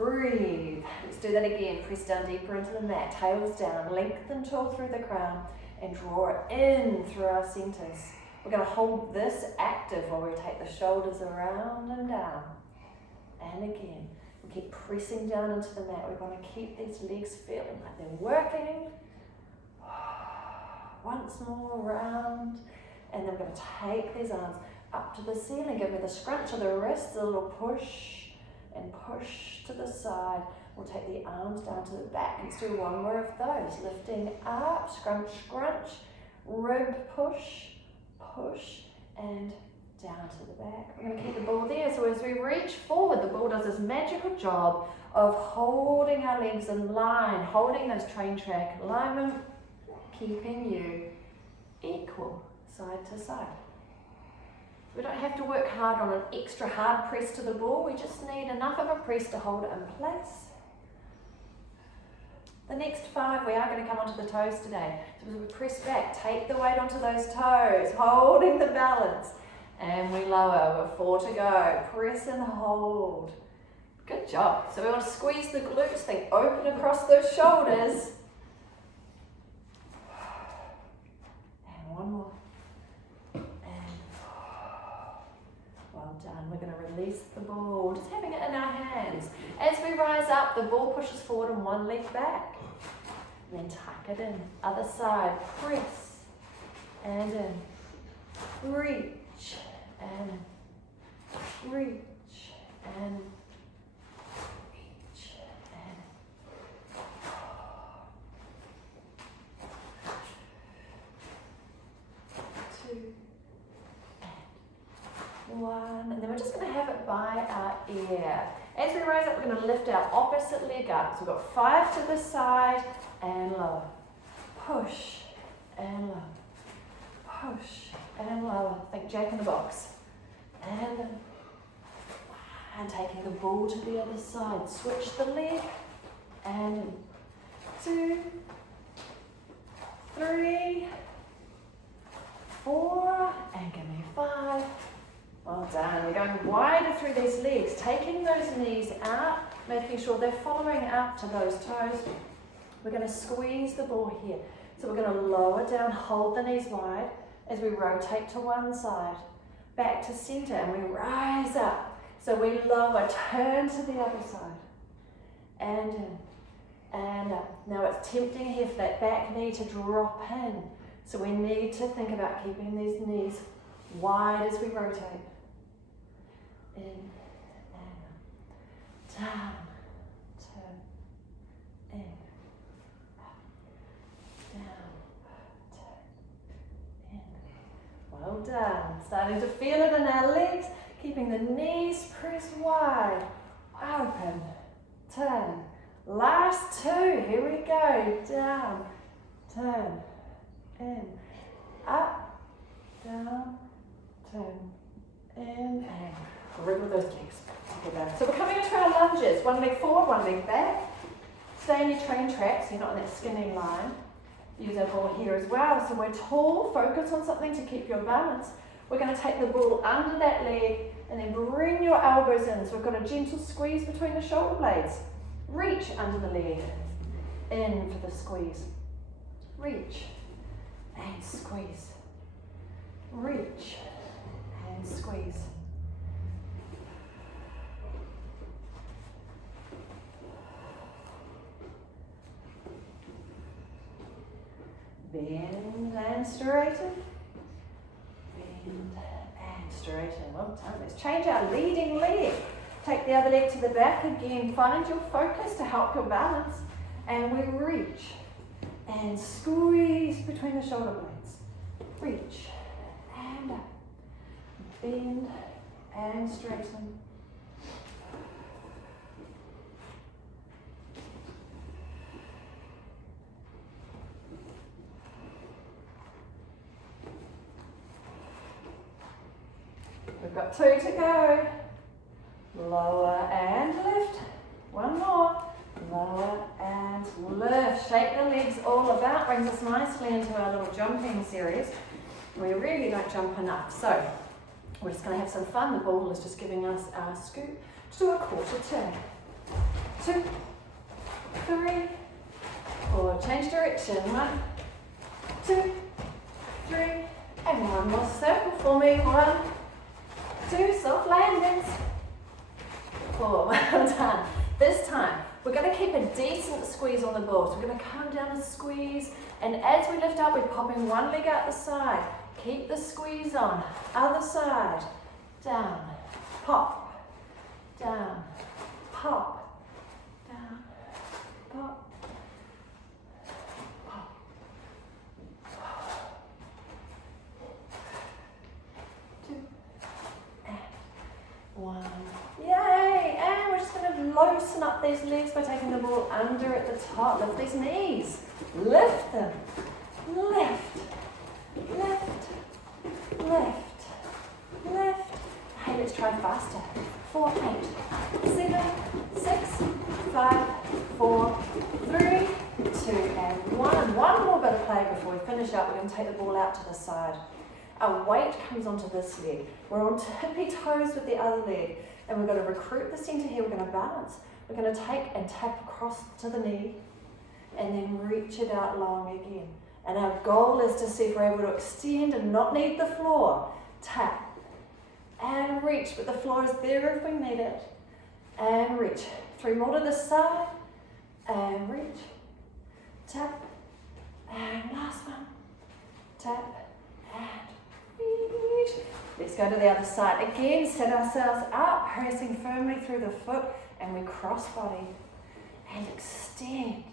Breathe. Let's do that again. Press down deeper into the mat. Tails down. Lengthen tall through the crown and draw it in through our centers. We're going to hold this active while we take the shoulders around and down. And again, we keep pressing down into the mat. We're going to keep these legs feeling like they're working. Once more round. And then we're going to take these arms up to the ceiling. Give me the scrunch of the wrists, a little push and push to the side. We'll take the arms down to the back. Let's do one more of those. Lifting up, scrunch, scrunch, rib push, push, and down to the back. We're going to keep the ball there. So as we reach forward, the ball does this magical job of holding our legs in line, holding those train track alignment, keeping you equal side to side. We don't have to work hard on an extra hard press to the ball. We just need enough of a press to hold it in place. The next 5, we are going to come onto the toes today. So as we press back, take the weight onto those toes, holding the balance. And we lower, we've 4 to go. Press and hold. Good job. So we want to squeeze the glutes, think open across those shoulders. And one more. Well done. We're going to release the ball, just having it in our hands. As we rise up, the ball pushes forward and one leg back. And then tuck it in. Other side, press and in. Reach and in. Reach and in. Reach and in. 2. 1, and then we're just going to have it by our ear. As we rise up, we're going to lift our opposite leg up. So we've got 5 to the side and lower. Push and lower. Push and lower. Think Jack in the Box. And taking the ball to the other side. Switch the leg and 2, 3, 4, and give me 5. Well done. We're going wider through these legs, taking those knees out, making sure they're following out to those toes. We're going to squeeze the ball here. So we're going to lower down, hold the knees wide as we rotate to one side, back to center, and we rise up. So we lower, turn to the other side, and in, and up. Now it's tempting here for that back knee to drop in. So we need to think about keeping these knees wide as we rotate. In and down, turn, in, up, down, turn, in. Well done. Starting to feel it in our legs, keeping the knees pressed wide, open, turn. Last 2, here we go. Down, turn, in, up, down, turn, in, and wriggle those legs. So we're coming into our lunges. One leg forward, one leg back. Stay in your train track so you're not in that skinny line. Use our ball here as well. So we're tall, focus on something to keep your balance. We're going to take the ball under that leg and then bring your elbows in. So we've got a gentle squeeze between the shoulder blades. Reach under the leg. In for the squeeze. Reach and squeeze. Reach and squeeze. Bend and straighten. Bend and straighten. Well done. Let's change our leading leg. Take the other leg to the back again. Find your focus to help your balance. And we reach and squeeze between the shoulder blades. Reach and up. Bend and straighten. We've got 2 to go. Lower and lift. One more. Lower and lift. Shake the legs all about. Brings us nicely into our little jumping series. We really don't jump enough. So we're just going to have some fun. The ball is just giving us our scoop to do a quarter turn. 2, 3, 4. Change direction. 1, 2, 3, and one more circle for me. 1, 2, soft landings. 4, well done. This time, we're going to keep a decent squeeze on the ball. So we're going to come down and squeeze, and as we lift up, we're popping one leg out the side. Keep the squeeze on. Other side. Down, pop, down, pop, down, pop, pop. 2, and 1. Yay! And we're just going to loosen up these legs by taking the ball under at the top. Lift these knees. Lift them. Lift. Lift. Lift. Lift. Hey, let's try faster. 4, 8, 7, 6, 5, 4, 3, 2, and 1. One more bit of play before we finish up. We're going to take the ball out to the side. Our weight comes onto this leg. We're on tippy toes with the other leg. And we're going to recruit the centre here. We're going to balance. We're going to take and tap across to the knee. And then reach it out long again. And our goal is to see if we're able to extend and not need the floor. Tap. And reach, but the floor is there if we need it. And reach. 3 more to this side. And reach. Tap. And last one. Tap. And reach. Let's go to the other side. Again, set ourselves up, pressing firmly through the foot. And we cross body. And extend.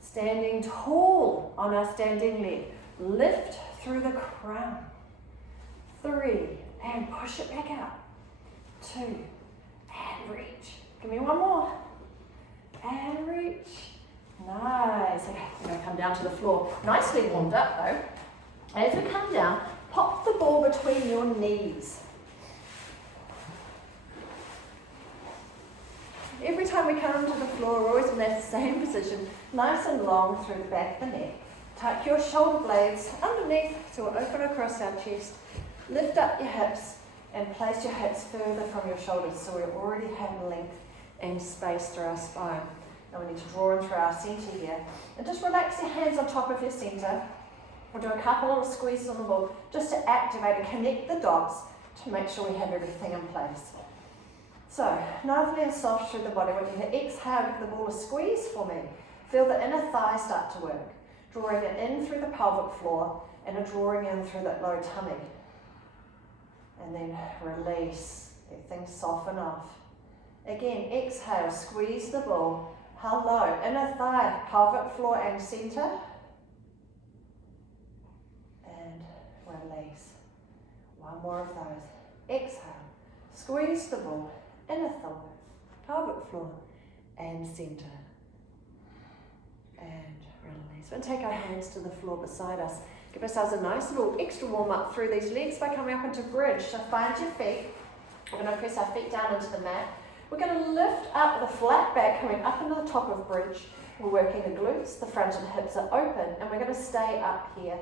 Standing tall on our standing leg. Lift through the crown. 3. And push it back out. 2. And reach. Give me one more. And reach. Nice. Okay, we're going to come down to the floor. Nicely warmed up though. As we come down, pop the ball between your knees. Every time we come to the floor, we're always in that same position, nice and long through the back of the neck. Tuck your shoulder blades underneath so we'll open across our chest. Lift up your hips and place your hips further from your shoulders so we already have length and space through our spine. Now we need to draw in through our centre here. And just relax your hands on top of your centre. We'll do a couple of squeezes on the ball just to activate and connect the dots to make sure we have everything in place. So, nicely and soft through the body. When you exhale, give the ball a squeeze for me. Feel the inner thigh start to work. Drawing it in through the pelvic floor and a drawing in through that low tummy. And then release. Let things soften off. Again, exhale, squeeze the ball. Hello, inner thigh, pelvic floor and centre. And release. One more of those. Exhale, squeeze the ball. Inner thigh, pelvic floor and centre. And release. We'll take our hands to the floor beside us. Give ourselves a nice little extra warm up through these legs by coming up into bridge. So find your feet. We're going to press our feet down into the mat. We're going to lift up the flat back coming up into the top of bridge. We're working the glutes, the front and hips are open, and we're going to stay up here.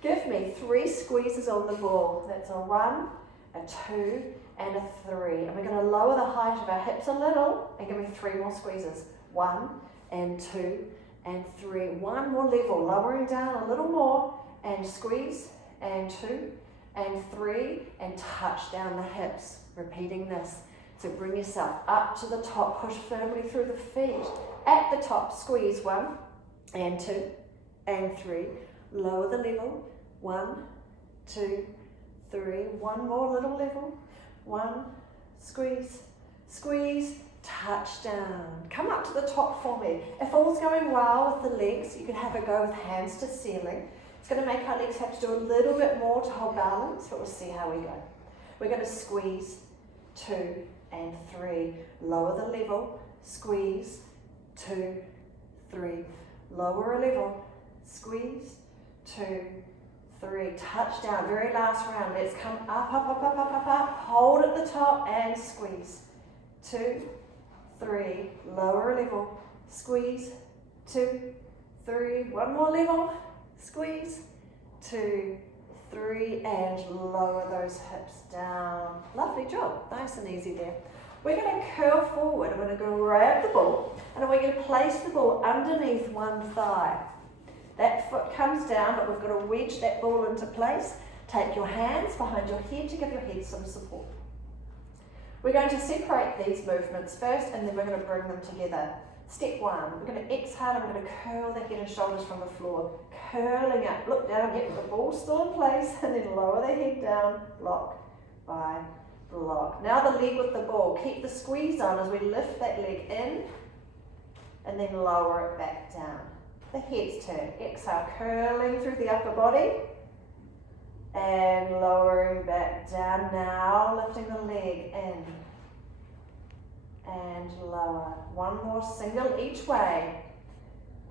Give me 3 squeezes on the ball. That's a 1, a 2, and a 3. And we're going to lower the height of our hips a little and give me 3 more squeezes. 1 and 2 and 3. One more level, lowering down a little more and squeeze and 2 and 3 and touch down the hips. Repeating this. So bring yourself up to the top, push firmly through the feet. At the top, squeeze 1 and 2 and 3. Lower the level. 1, 2, 3. One more little level. 1, squeeze, squeeze, touch down. Come up to the top for me. If all's going well with the legs, you can have a go with hands to ceiling. It's going to make our legs have to do a little bit more to hold balance, but we'll see how we go. We're going to squeeze 2 and 3. Lower the level, squeeze 2, 3. Lower a level, squeeze 2, 3. Touch down. Very last round. Let's come up, up, up, up, up, up, up. Hold at the top and squeeze 2, 3. Lower a level, squeeze 2, 3. One more level, squeeze 2, 3, and lower those hips down. Lovely job. Nice and easy there. We're going to curl forward. I'm going to grab the ball and we're going to place the ball underneath one thigh. That foot comes down, but we've got to wedge that ball into place. Take your hands behind your head to give your head some support. We're going to separate these movements first and then we're going to bring them together. Step one, we're going to exhale and we're going to curl the head and shoulders from the floor. Curling up, look down, yep, the ball's still in place, and then lower the head down, block by block. Now the leg with the ball, keep the squeeze on as we lift that leg in and then lower it back down. The head's turned. Exhale, curling through the upper body and lowering back down. Now lifting the leg in and lower. One more single each way.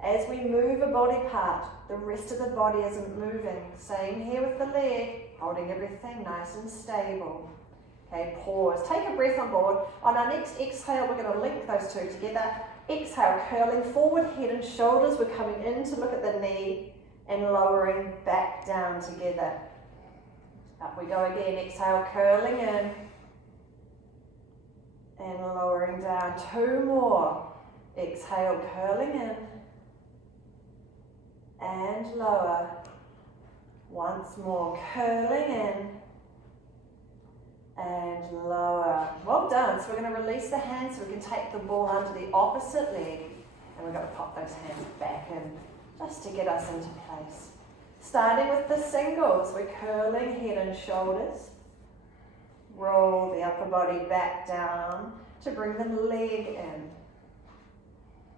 As we move a body part, the rest of the body isn't moving. Same here with the leg, holding everything nice and stable. Okay, pause. Take a breath on board. On our next exhale, we're going to link those two together. Exhale, curling forward, head and shoulders. We're coming in to look at the knee and lowering back down together. Up we go again. Exhale, curling in and lowering down. Two more. Exhale, curling in and lower. Once more, curling in and lower. Well done. So we're going to release the hands so we can take the ball under the opposite leg and we're going to pop those hands back in just to get us into place. Starting with the singles, we're curling head and shoulders. Roll the upper body back down to bring the leg in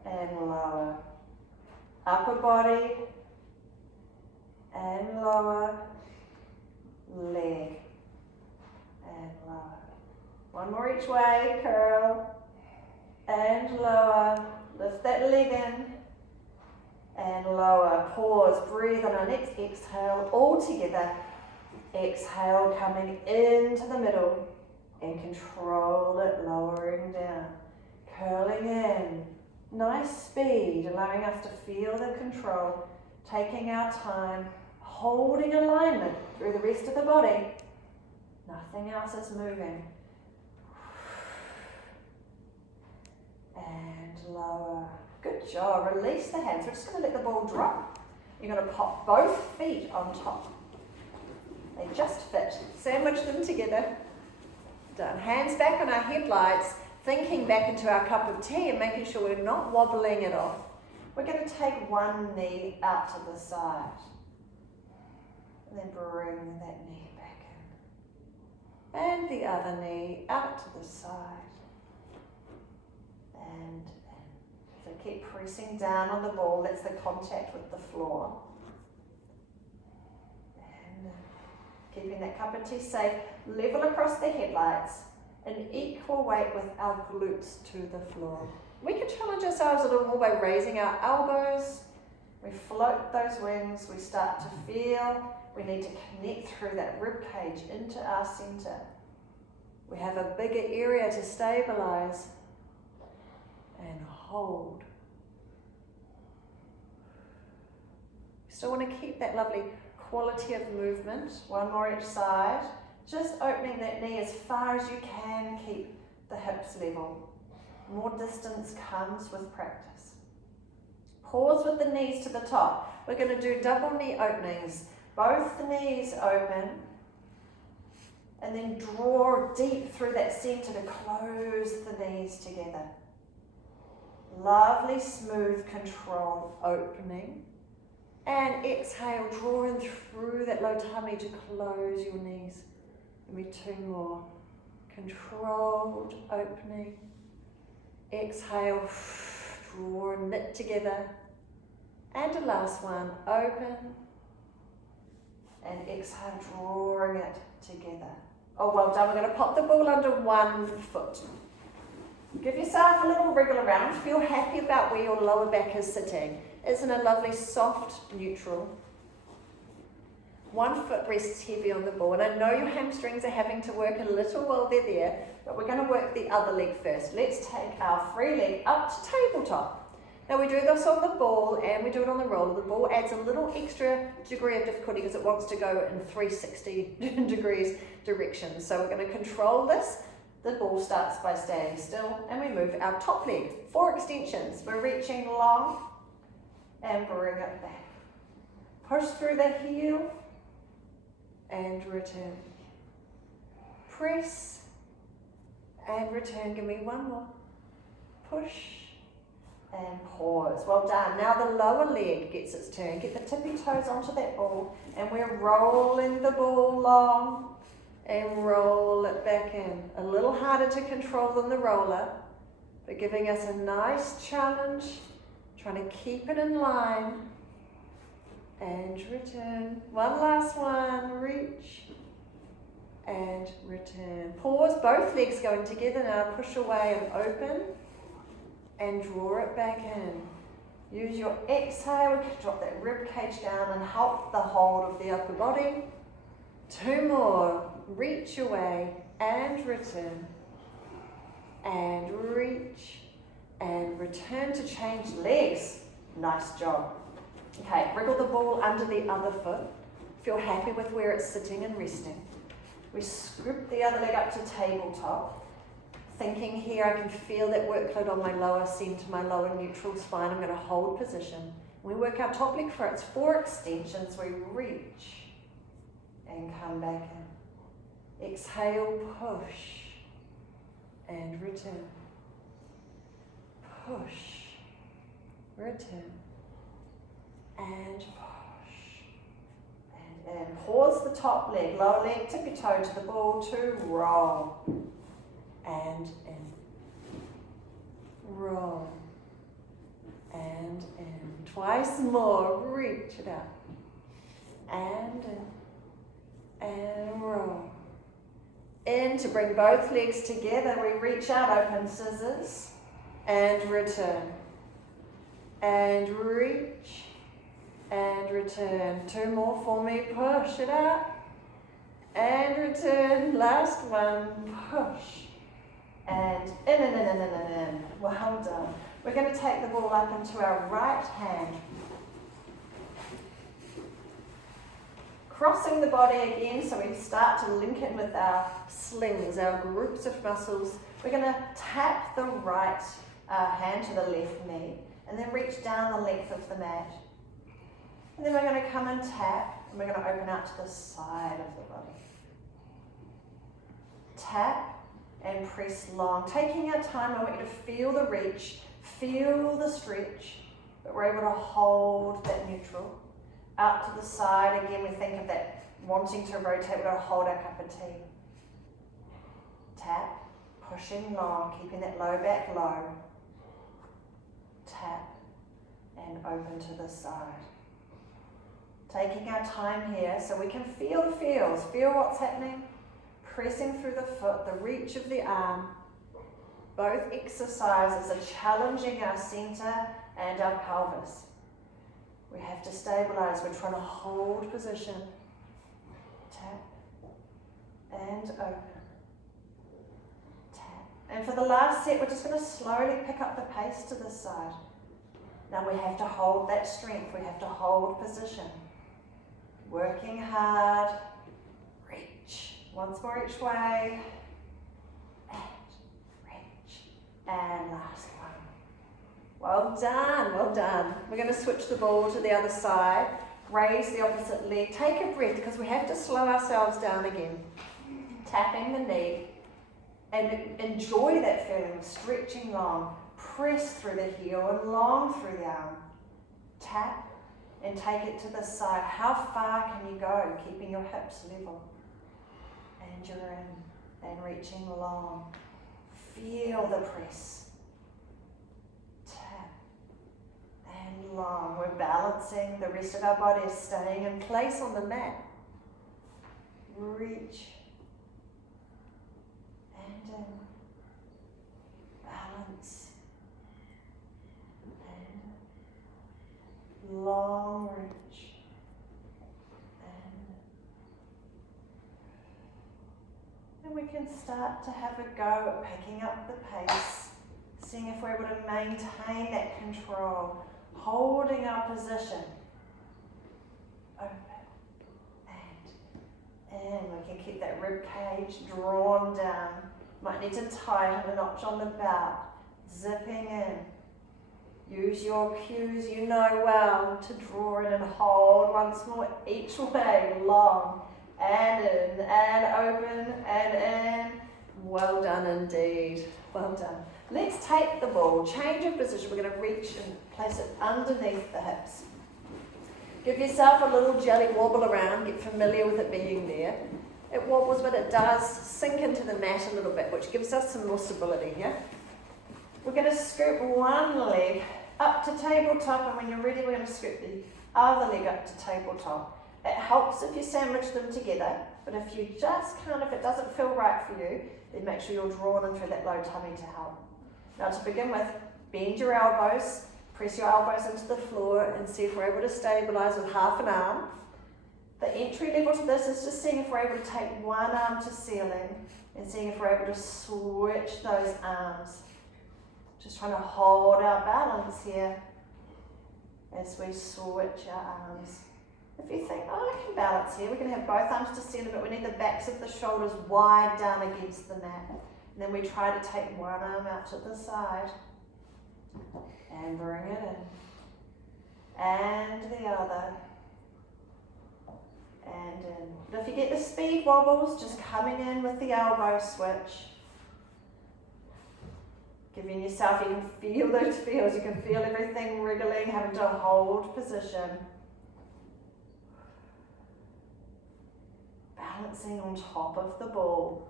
and lower. Upper body and lower, leg and lower. One more each way, curl and lower. Lift that leg in and lower. Pause, breathe on our next exhale, all together. Exhale, coming into the middle and control it, lowering down. Curling in, nice speed, allowing us to feel the control, taking our time, holding alignment through the rest of the body. Nothing else is moving. And lower. Good job. Release the hands. We're just going to let the ball drop. You're going to pop both feet on top. They just fit. Sandwich them together. Done. Hands back on our headlights, thinking back into our cup of tea and making sure we're not wobbling it off. We're going to take one knee out to the side. And then bring that knee back in. And the other knee out to the side. And in. So keep pressing down on the ball. That's the contact with the floor. And keeping that cup of tea safe. Level across the headlights. An equal weight with our glutes to the floor. We can challenge ourselves a little more by raising our elbows. We float those wings. We start to feel. We need to connect through that rib cage into our center. We have a bigger area to stabilize and hold. We still want to keep that lovely quality of movement. One more each side. Just opening that knee as far as you can. Keep the hips level. More distance comes with practice. Pause with the knees to the top. We're going to do double knee openings. Both the knees open. And then draw deep through that center to close the knees together. Lovely, smooth, controlled opening. And exhale, drawing through that low tummy to close your knees. Give me two more. Controlled opening. Exhale, draw and knit together. And a last one, open. And exhale, drawing it together. Oh, well done. We're going to pop the ball under one foot. Give yourself a little wriggle around. Feel happy about where your lower back is sitting. Isn't it lovely, soft, neutral? One foot rests heavy on the ball. And I know your hamstrings are having to work a little while they're there, but we're going to work the other leg first. Let's take our free leg up to tabletop. Now we do this on the ball and we do it on the roller. The ball adds a little extra degree of difficulty because it wants to go in 360 degrees direction. So we're going to control this. The ball starts by standing still and we move our top leg. 4 extensions. We're reaching long and bring it back. Push through the heel and return. Press and return. Give me one more. Push and pause. Well done. Now the lower leg gets its turn. Get the tippy toes onto that ball and we're rolling the ball long and roll it back in. A little harder to control than the roller, but giving us a nice challenge, trying to keep it in line and return. One last one, reach and return. Pause, both legs going together now. Push away and open and draw it back in. Use your exhale, we can drop that rib cage down and help the hold of the upper body. 2 more. Reach away and return. And reach and return to change legs. Nice job. Okay, wriggle the ball under the other foot. Feel happy with where it's sitting and resting. We scoop the other leg up to tabletop. Thinking here, I can feel that workload on my lower center, my lower neutral spine. I'm going to hold position. We work our top leg for its 4 extensions. We reach and come back in. Exhale, push and return. Push, return, and push. And in. Pause the top leg, lower leg, tippy toe to the ball to roll. And in. Roll. And in. Twice more. Reach it up. And in. And roll. In to bring both legs together. We reach out, open scissors. And return. And reach. And return. 2 more for me. Push it up. And return. Last one. Push. And in. Well done. We're going to take the ball up into our right hand. Crossing the body again, so we start to link in with our slings, our groups of muscles. We're going to tap the right hand to the left knee, and then reach down the length of the mat. And then we're going to come and tap, and we're going to open out to the side of the body. Tap and press long. Taking our time, I want you to feel the reach, feel the stretch, but we're able to hold that neutral. Out to the side, again we think of that wanting to rotate, we're going to hold our cup of tea. Tap, pushing long, keeping that low back low. Tap and open to the side. Taking our time here so we can feel the feels, feel what's happening. Pressing through the foot, the reach of the arm. Both exercises are challenging our center and our pelvis. We have to stabilize. We're trying to hold position. Tap and open. Tap. And for the last set, we're just going to slowly pick up the pace to this side. Now we have to hold that strength. We have to hold position. Working hard. Reach. Once more each way. And reach. And last one. Well done, well done. We're going to switch the ball to the other side. Raise the opposite leg. Take a breath because we have to slow ourselves down again. Tapping the knee. And enjoy that feeling of stretching long. Press through the heel and long through the arm. Tap and take it to the side. How far can you go, keeping your hips level? And you're in and reaching long. Feel the press. Tap and long. We're balancing. The rest of our body is staying in place on the mat. Reach and in. Balance. And long reach. And we can start to have a go at picking up the pace, seeing if we're able to maintain that control, holding our position. Open and in. We can keep that rib cage drawn down. Might need to tighten a notch on the belt. Zipping in. Use your cues you know well to draw in and hold once more each way. Long and in and open and in. Well done indeed. Well done. Let's take the ball. Change of position. We're going to reach and place it underneath the hips. Give yourself a little jelly wobble around. Get familiar with it being there. It wobbles, but it does sink into the mat a little bit, which gives us some more stability here. We're going to scoop one leg up to tabletop, and when you're ready, we're going to scoop the other leg up to tabletop. It helps if you sandwich them together, but if you just can't, if it doesn't feel right for you, then make sure you're drawn in through that low tummy to help. Now to begin with, bend your elbows, press your elbows into the floor and see if we're able to stabilise with half an arm. The entry level to this is just seeing if we're able to take one arm to ceiling and seeing if we're able to switch those arms. Just trying to hold our balance here as we switch our arms. If you think, oh, I can balance here, we can have both arms to center, but we need the backs of the shoulders wide down against the mat. And then we try to take one arm out to the side and bring it in. And the other. And in. But if you get the speed wobbles, just coming in with the elbow switch. Giving yourself, you can feel those feels, you can feel everything wriggling, having to hold position. Balancing on top of the ball.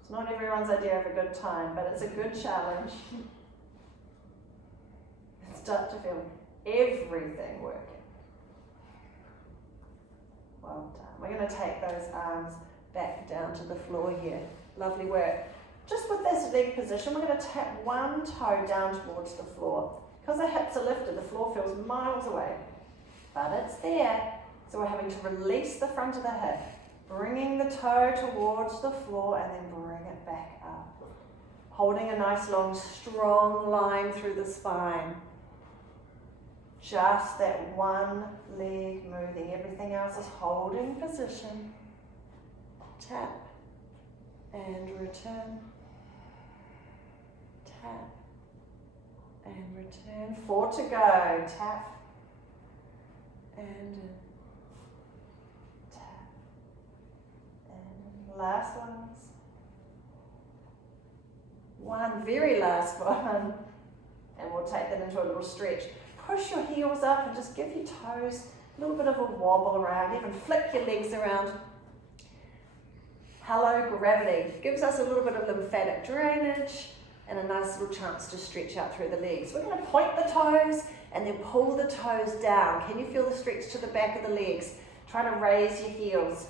It's not everyone's idea of a good time, but it's a good challenge. Start to feel everything working. Well done. We're going to take those arms back down to the floor here. Lovely work. Just with this leg position, we're going to tap one toe down towards the floor. Because the hips are lifted, the floor feels miles away. But it's there. So we're having to release the front of the hip. Bringing the toe towards the floor and then bring it back up. Holding a nice long strong line through the spine. Just that one leg moving. Everything else is holding position. Tap and return. Tap and return. 4 to go. Tap and tap and last ones. One very last one. And we'll take that into a little stretch. Push your heels up and just give your toes a little bit of a wobble around, even flick your legs around. Hello gravity. Gives us a little bit of lymphatic drainage and a nice little chance to stretch out through the legs. We're going to point the toes and then pull the toes down. Can you feel the stretch to the back of the legs? Try to raise your heels.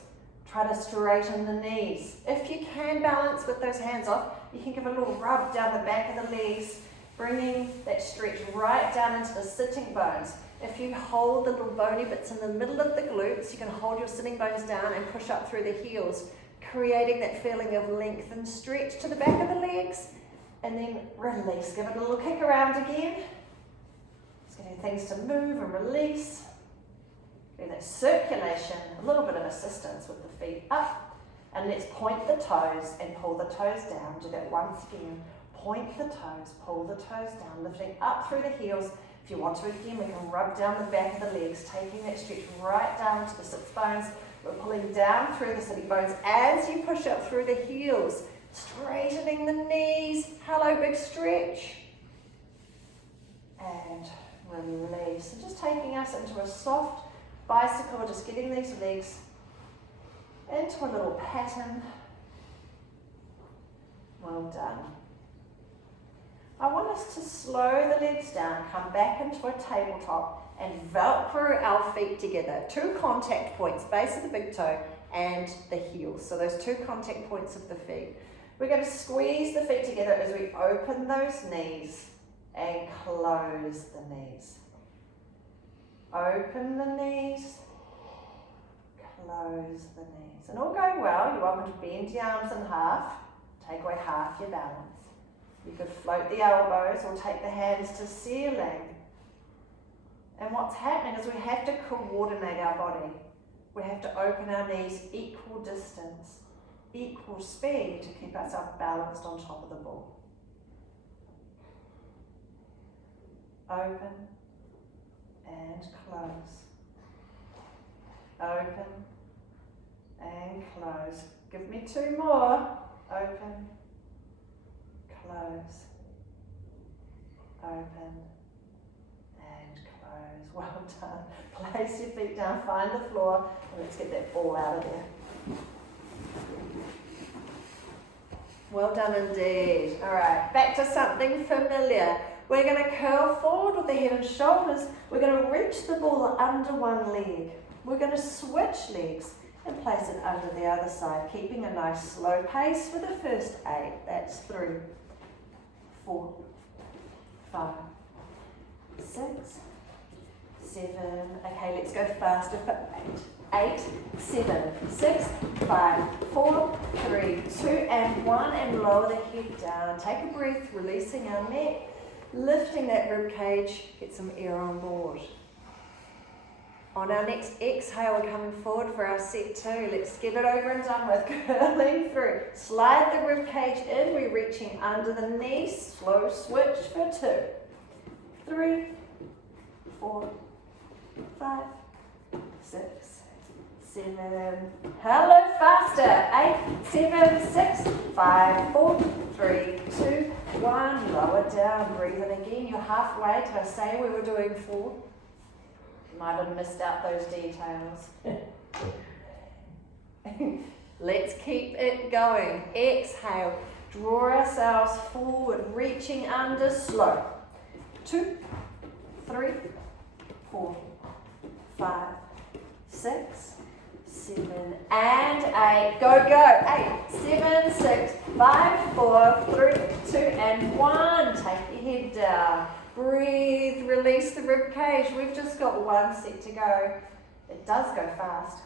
Try to straighten the knees. If you can balance with those hands off, you can give a little rub down the back of the legs, bringing that stretch right down into the sitting bones. If you hold the little bony bits in the middle of the glutes, you can hold your sitting bones down and push up through the heels, creating that feeling of length and stretch to the back of the legs, and then release. Give it a little kick around again. Just getting things to move and release. Getting that circulation, a little bit of assistance with the feet up. And let's point the toes and pull the toes down. Do that once again. Point the toes, pull the toes down, lifting up through the heels. If you want to again, we can rub down the back of the legs, taking that stretch right down to the sits bones. We're pulling down through the sitting bones as you push up through the heels, straightening the knees. Hello, big stretch. And release. And just taking us into a soft bicycle, just getting these legs into a little pattern. Well done. I want us to slow the legs down, come back into a tabletop and velcro our feet together. 2 contact points, base of the big toe and the heels. So those 2 contact points of the feet. We're going to squeeze the feet together as we open those knees and close the knees. Open the knees, close the knees. And all going well, you're welcome to bend your arms in half, take away half your balance. You could float the elbows or take the hands to ceiling. And what's happening is we have to coordinate our body. We have to open our knees equal distance. equal speed to keep ourselves balanced on top of the ball. Open and close. Open and close. Give me 2 more. Open, close, open and close. Well done. Place your feet down, find the floor, and let's get that ball out of there. Well done indeed. All right, back to something familiar. We're going to curl forward with the head and shoulders. We're going to reach the ball under one leg. We're going to switch legs and place it under the other side, keeping a nice slow pace for the first 8. That's 3, 4, 5, 6, 7. Okay, let's go faster for 8. 8, 7, 6, 5, 4, 3, 2, and 1, and lower the head down. Take a breath, releasing our neck, lifting that rib cage, get some air on board. On our next exhale, we're coming forward for our set 2. Let's get it over and done with. Curling through. Slide the rib cage in. We're reaching under the knees. Slow switch for 2, 3, 4, 5, 6, 7. Hello, faster. 8, 7, 6, 5, 4, 3, 2, 1. Lower down. Breathe in again. You're halfway. Did I say we were doing 4? Might have missed out those details. Let's keep it going. Exhale. Draw ourselves forward, reaching under, slow. 2, 3, 4, 5, 6, 7, and 8. Go, go. 8, 7, 6, 5, 4, 3, 2, and 1. Take your head down. Breathe, release the rib cage. We've just got 1 set to go. It does go fast.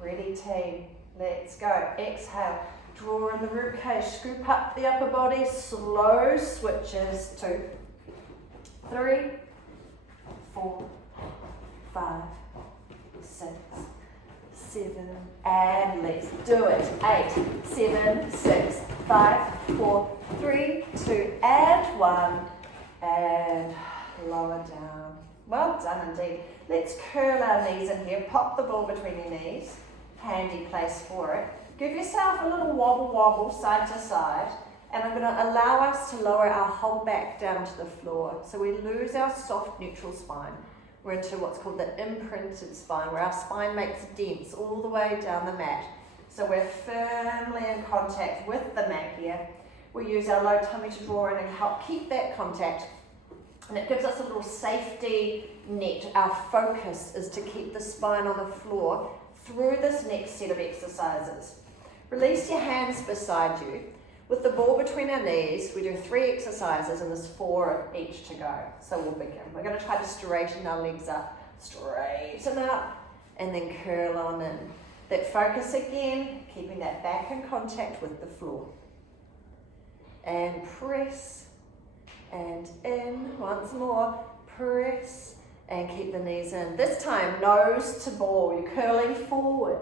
Ready, team. Let's go. Exhale. Draw in the rib cage. Scoop up the upper body. Slow switches. 2, 3, 4, 5, 6, 7, and let's do it. 8, 7, 6, 5, 4, 3, 2, and 1, and lower down. Well done indeed. Let's curl our knees in here. Pop the ball between your knees. Handy place for it. Give yourself a little wobble side to side, and I'm going to allow us to lower our whole back down to the floor, so we lose our soft neutral spine. We're into what's called the imprinted spine, where our spine makes dents all the way down the mat. So we're firmly in contact with the mat here. We use our low tummy to draw in and help keep that contact. And it gives us a little safety net. Our focus is to keep the spine on the floor through this next set of exercises. Release your hands beside you. With the ball between our knees, we do 3 exercises and there's 4 of each to go. So we'll begin. We're going to try to straighten our legs up, straighten up, and then curl on in. That focus again, keeping that back in contact with the floor. And press, and in, once more, press, and keep the knees in. This time, nose to ball. You're curling forward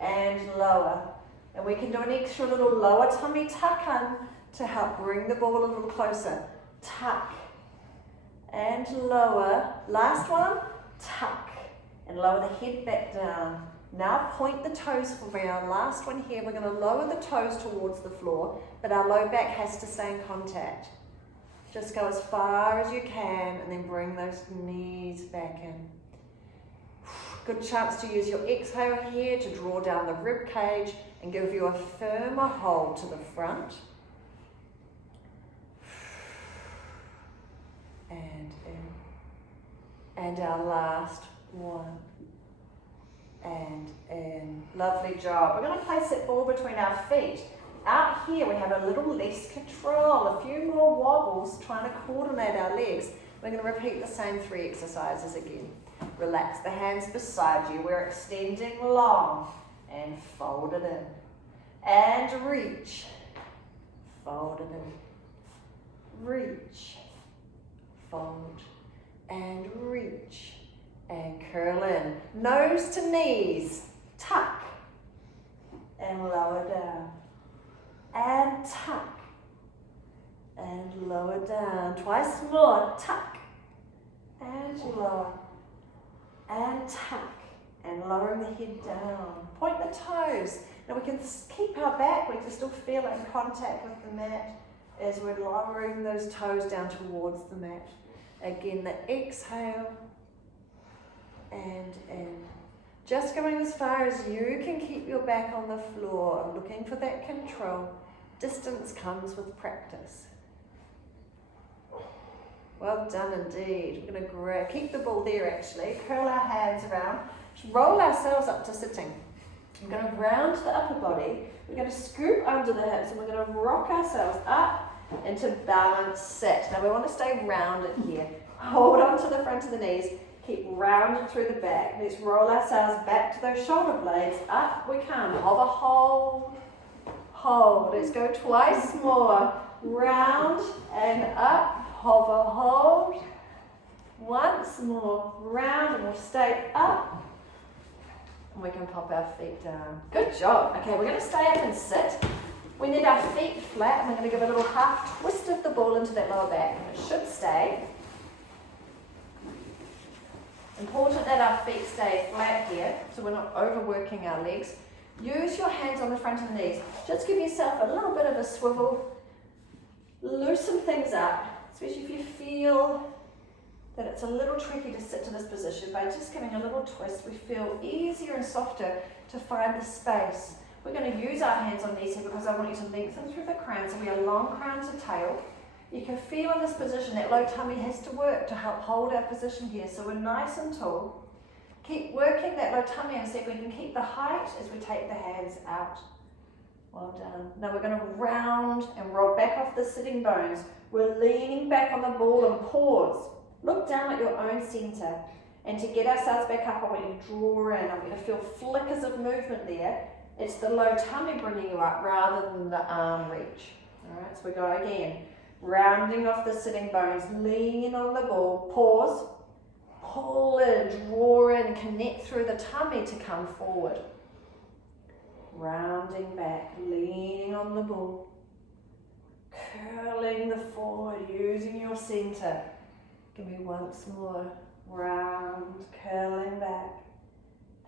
and lower. And we can do an extra little lower tummy tuck in to help bring the ball a little closer. Tuck and lower. Last one, tuck and lower the head back down. Now point the toes for me. Our last one here, we're going to lower the toes towards the floor, but our low back has to stay in contact. Just go as far as you can and then bring those knees back in. Good chance to use your exhale here to draw down the rib cage and give you a firmer hold to the front. And in. And our last one. And in. Lovely job. We're going to place that ball between our feet. Out here we have a little less control, a few more wobbles, trying to coordinate our legs. We're going to repeat the same 3 exercises again. Relax the hands beside you. We're extending long and fold it in. And reach. Fold it in. Reach. Fold. And reach. And curl in. Nose to knees. Tuck. and lower down. And tuck. And lower down. Twice more. Tuck. And lower. And tuck. And lowering the head down. Point the toes. Now we can keep our back, we can still feel in contact with the mat as we're lowering those toes down towards the mat. Again, the exhale and in. Just going as far as you can keep your back on the floor, looking for that control. Distance comes with practice. Well done indeed. We're going to keep the ball there actually, curl our hands around, roll ourselves up to sitting. We're going to round the upper body, we're going to scoop under the hips and we're going to rock ourselves up into balance sit. Now we want to stay rounded here. Hold on to the front of the knees, keep rounded through the back. Let's roll ourselves back to those shoulder blades. Up we come. Hover, hold, hold. Let's go twice more. Round and up. Hover, hold. Once more. Round and we'll stay up. And we can pop our feet down. Good job. Okay, we're going to stay up and sit. We need our feet flat and we're going to give a little half twist of the ball into that lower back. And it should stay. Important that our feet stay flat here, so we're not overworking our legs. Use your hands on the front of the knees. Just give yourself a little bit of a swivel. Loosen things up, especially if you feel that it's a little tricky to sit to this position. By just giving a little twist, we feel easier and softer to find the space. We're going to use our hands on these here because I want you to lengthen through the crown, so we are long crown to tail. You can feel in this position that low tummy has to work to help hold our position here, so we're nice and tall. Keep working that low tummy and see if we can keep the height as we take the hands out. Well done. Now we're going to round and roll back off the sitting bones. We're leaning back on the ball and pause. Look down at your own centre. And to get ourselves back up, I want you to draw in. I want you to feel flickers of movement there. It's the low tummy bringing you up rather than the arm reach. All right, so we go again. Rounding off the sitting bones, lean on the ball, pause, pull in, draw in, connect through the tummy to come forward. Rounding back, leaning on the ball, curling the forward, using your center. Give me once more. Round, curling back,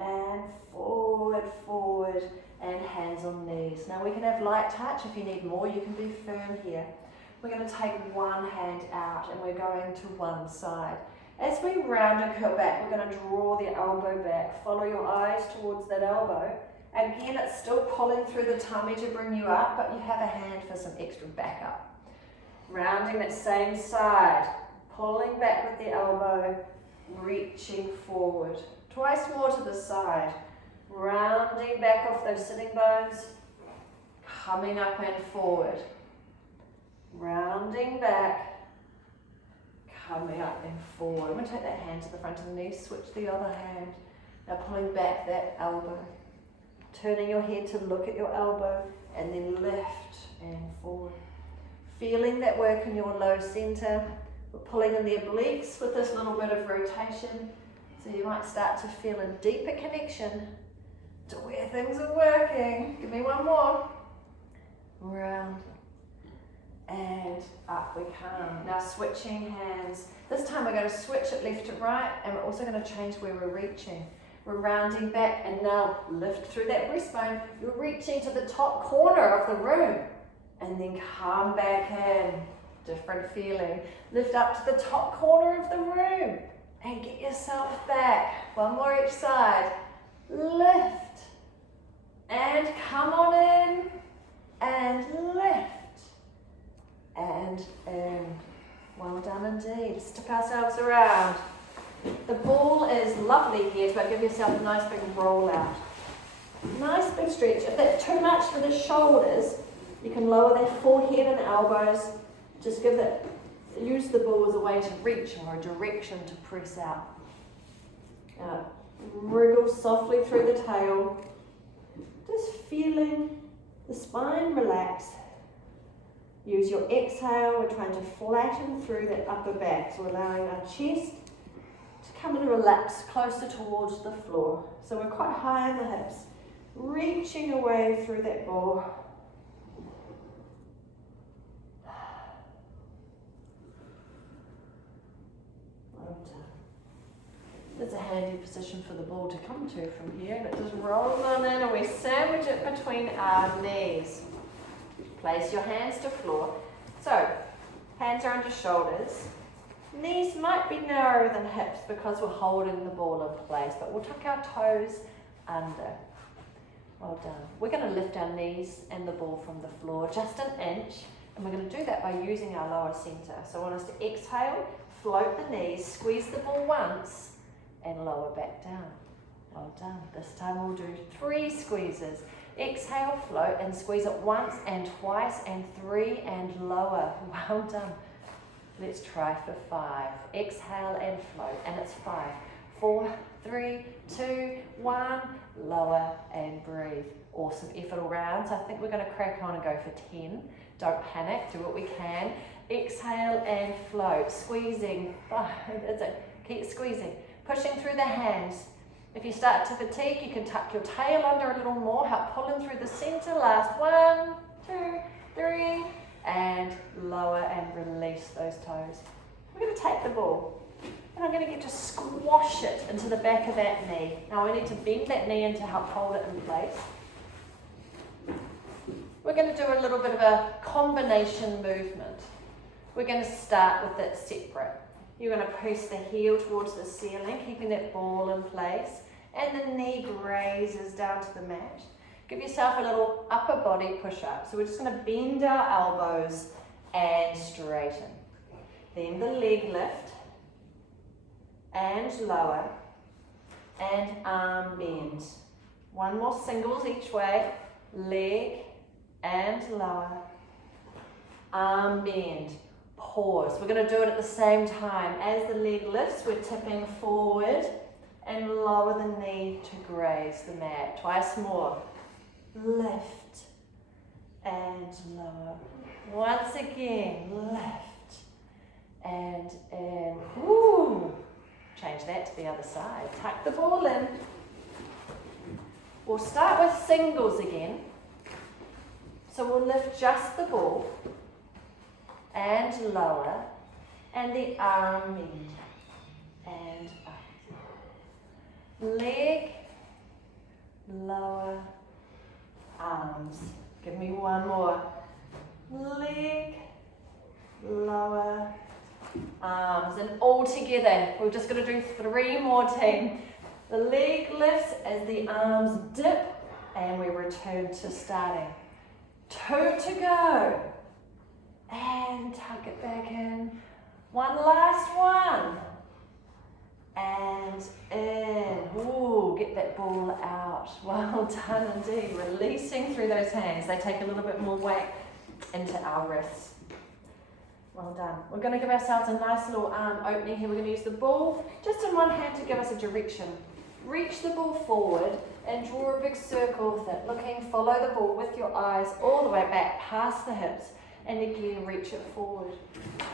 and forward, forward, and hands on knees. Now we can have light touch. If you need more, you can be firm here. We're going to take one hand out and we're going to one side. As we round and curl back, we're going to draw the elbow back. Follow your eyes towards that elbow. Again, it's still pulling through the tummy to bring you up, but you have a hand for some extra backup. Rounding that same side, pulling back with the elbow, reaching forward. Twice more to the side. Rounding back off those sitting bones, coming up and forward. Rounding back, coming up and forward. I'm going to take that hand to the front of the knee, switch the other hand. Now pulling back that elbow. Turning your head to look at your elbow and then lift and forward. Feeling that work in your low center. We're pulling in the obliques with this little bit of rotation. So you might start to feel a deeper connection to where things are working. Give me one more. Round. And up we come. Now switching hands. This time we're going to switch it left to right, and we're also going to change where we're reaching. We're rounding back and now lift through that breastbone. You're reaching to the top corner of the room and then come back in. Different feeling. Lift up to the top corner of the room and get yourself back. One more each side. Lift and come on in and lift. And in. Well done indeed. Step ourselves around. The ball is lovely here, so give yourself a nice big roll out. Nice big stretch. If that's too much for the shoulders, you can lower that forehead and elbows. Just use the ball as a way to reach or a direction to press out. Wriggle softly through the tail. Just feeling the spine relax. Use your exhale, we're trying to flatten through that upper back, so allowing our chest to come and relax closer towards the floor. So we're quite high in the hips. reaching away through that ball. Well done. That's a handy position for the ball to come to from here, and it just rolls on in and we sandwich it between our knees. Place your hands to floor. So, hands are under shoulders. Knees might be narrower than hips because we're holding the ball in place, but we'll tuck our toes under. Well done. We're going to lift our knees and the ball from the floor just an inch, and we're going to do that by using our lower centre. So I want us to exhale, float the knees, squeeze the ball once, and lower back down. Well done. This time we'll do 3 squeezes. Exhale, float, and squeeze it once and twice and 3 and lower. Well done. Let's try for 5. Exhale and float, and it's 5, 4, 3, 2, 1. Lower and breathe. Awesome effort all round. So I think we're going to crack on and go for 10. Don't panic. Do what we can. Exhale and float. Squeezing. 5. That's it. Keep squeezing. Pushing through the hands. If you start to fatigue, you can tuck your tail under a little more. Help pulling through the center. Last 1, 2, 3. And lower and release those toes. We're going to take the ball and I'm going to get to squash it into the back of that knee. Now I need to bend that knee in to help hold it in place. We're going to do a little bit of a combination movement. We're going to start with it separate. You're going to press the heel towards the ceiling, keeping that ball in place, and the knee grazes down to the mat. Give yourself a little upper body push-up. So we're just going to bend our elbows and straighten. Then the leg lift and lower and arm bend. 1 more singles each way. Leg and lower. Arm bend. Pause. We're going to do it at the same time. As the leg lifts, we're tipping forward and lower the knee to graze the mat. Twice more. Lift and lower. Once again, lift and in. Ooh. Change that to the other side. Tuck the ball in. We'll start with singles again. So we'll lift just the ball and lower, and the arm bend and up. Leg, lower, arms. Give me 1 more. Leg, lower, arms. And all together, we're just going to do 3 more, team. The leg lifts as the arms dip, and we return to starting. 2 to go. And tuck it back in. 1 last one. And in. Ooh, get that ball out. Well done indeed. Releasing through those hands. They take a little bit more weight into our wrists. Well done. We're going to give ourselves a nice little arm opening here. We're going to use the ball just in one hand to give us a direction. Reach the ball forward and draw a big circle with it. Looking, follow the ball with your eyes all the way back past the hips. And again, reach it forward.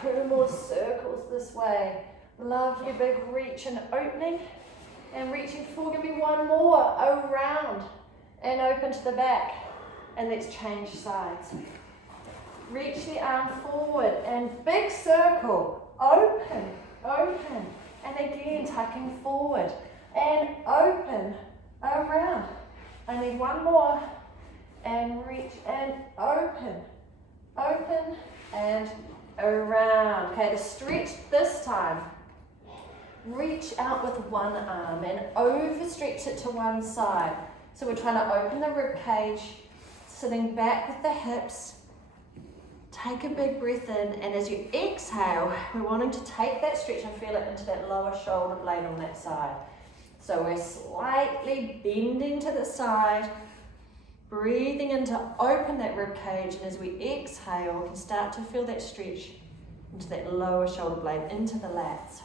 2 more circles this way. Lovely big reach and opening. And reaching forward, give me 1 more. Around and open to the back. And let's change sides. Reach the arm forward and big circle. Open, open. And again, tucking forward. And open, around. I need 1 more. And reach and open. Open and around. Okay, to stretch this time, reach out with 1 arm and overstretch it to one side. So we're trying to open the rib cage, sitting back with the hips. Take a big breath in, and as you exhale, we're wanting to take that stretch and feel it into that lower shoulder blade on that side. So we're slightly bending to the side, breathing in to open that rib cage, and as we exhale, we can start to feel that stretch into that lower shoulder blade, into the lats.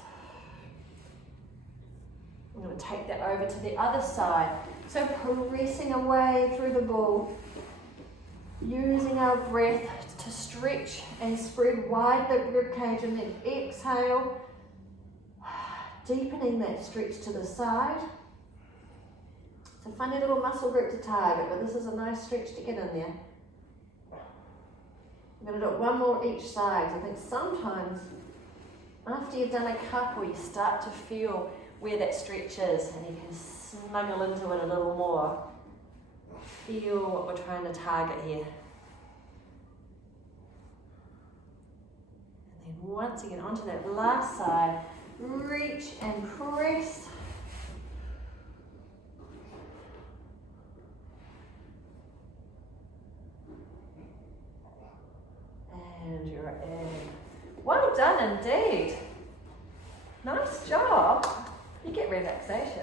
I'm going to take that over to the other side. So pressing away through the ball, using our breath to stretch and spread wide the rib cage, and then exhale, deepening that stretch to the side. It's a funny little muscle group to target, but this is a nice stretch to get in there. I'm going to do one more each side. I think sometimes after you've done a couple, you start to feel where that stretch is and you can snuggle into it a little more. Feel what we're trying to target here. And then once again, onto that last side, reach and press. And you're in. Well done indeed. Nice job. You get relaxation.